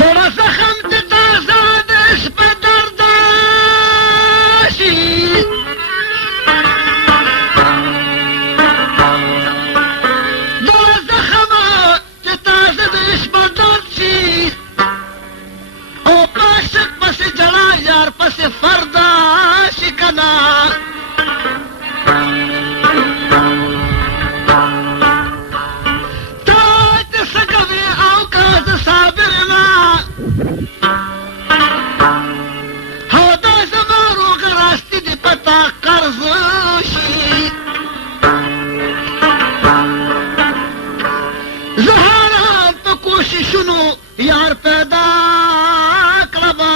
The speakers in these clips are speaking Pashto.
دړه زخم ته تازه د شپه درد شي دړه زخم ته تازه د شپه درد شي او په عشق پسې جړه یار پسې فردا شي کنه یار پیدا کړبا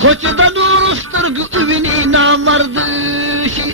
خو چې د نورو سترګو ویني نامرد شي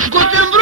Escuchen